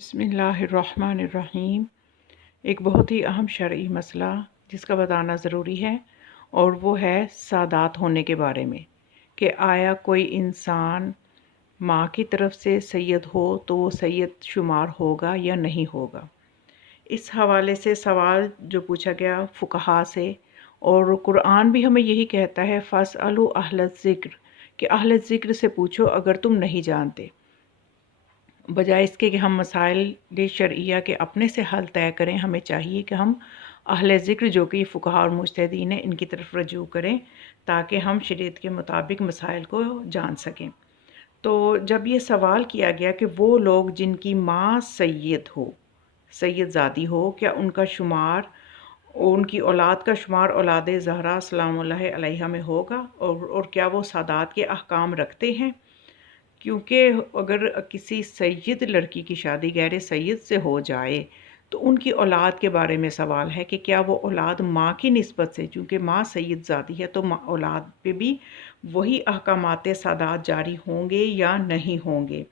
बिस्मिल्लाहिर्रहमानिर्रहीम। एक बहुत ही अहम शरई मसला जिसका बताना ज़रूरी है और वो है सादात होने के बारे में कि आया कोई इंसान माँ की तरफ से सैयद हो तो वो सैयद शुमार होगा या नहीं होगा। इस हवाले से सवाल जो पूछा गया फ़ुक़हा से, और कुरान भी हमें यही कहता है फ़स्अलू अहल ज़िक्र, कि अहल ज़िक्र से पूछो अगर तुम नहीं जानते, बजाय इसके कि हम मसाइल शरइया के अपने से हल तय करें। हमें चाहिए कि हम अहले ज़िक्र जो कि फ़ुक़हा और मुज्तहिदीन हैं इनकी तरफ रजू करें ताकि हम शरीयत के मुताबिक मसाइल को जान सकें। तो जब ये सवाल किया गया कि वो लोग जिनकी माँ सैयद हो, सैयद ज़ादी हो, क्या उनका शुमार, उनकी औलाद का शुमार औलाद ज़हरा सलामुल्लाहि अलैहा में होगा, और क्या वो सादात के अहकाम रखते हैं? क्योंकि अगर किसी सैयद लड़की की शादी गैर सैयद से हो जाए तो उनकी औलाद के बारे में सवाल है कि क्या वो औलाद माँ की निस्बत से, चूँकि माँ सैयद ज़ादी है तो औलाद पे भी वही अहकामात सादात जारी होंगे या नहीं होंगे।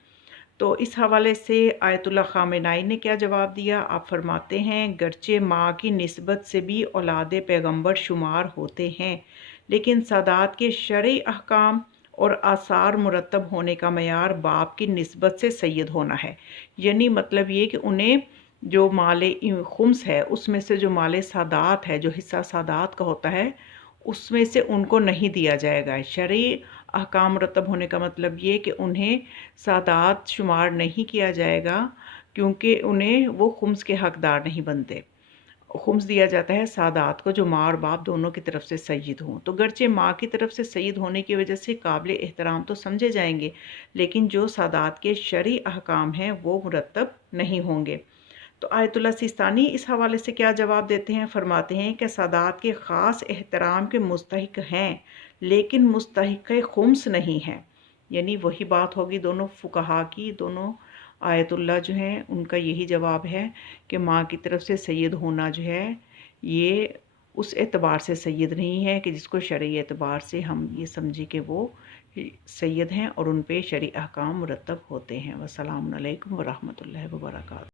तो इस हवाले से आयतुल्लाह ख़ामेनाई ने क्या जवाब दिया? आप फरमाते हैं, गरचे माँ की निस्बत से भी औलाद पैगंबर शुमार होते हैं, लेकिन सादात के शरई अहकाम और आसार मुरतब होने का मयार बाप की निस्बत से सैयद होना है। यानी मतलब ये कि उन्हें जो माले खुम्स है उसमें से जो माले सादात है, जो हिस्सा सादात का होता है, उसमें से उनको नहीं दिया जाएगा। शरई अहकाम मुरतब होने का मतलब ये कि उन्हें सादात शुमार नहीं किया जाएगा, क्योंकि उन्हें वो खुम्स के हकदार नहीं बनते। खुम्स दिया जाता है सादात को जो माँ और बाप दोनों की तरफ से सैयद हों। तो गरचे माँ की तरफ से सैयद होने की वजह से काबिल एहतराम तो समझे जाएंगे, लेकिन जो सादात के शरई अहकाम हैं वो मुरतब नहीं होंगे। तो आयतुल्लाह सिस्तानी इस हवाले से क्या जवाब देते हैं? फरमाते हैं कि सादात के ख़ास एहतराम के मुस्तहिक हैं, लेकिन मुस्तहिक खुम्स नहीं हैं। यानी वही बात होगी दोनों फ़ुक़हा की, दोनों आयतुल्लाह जो हैं उनका यही जवाब है कि माँ की तरफ से सैयद होना जो है ये उस एतबार से सैयद नहीं है कि जिसको शरई एतबार से हम ये समझें कि वो सैयद हैं और उन पे शरई अहकाम मुरतब होते हैं। वस्सलामु अलैकुम व रहमतुल्लाहि व बरकातहू।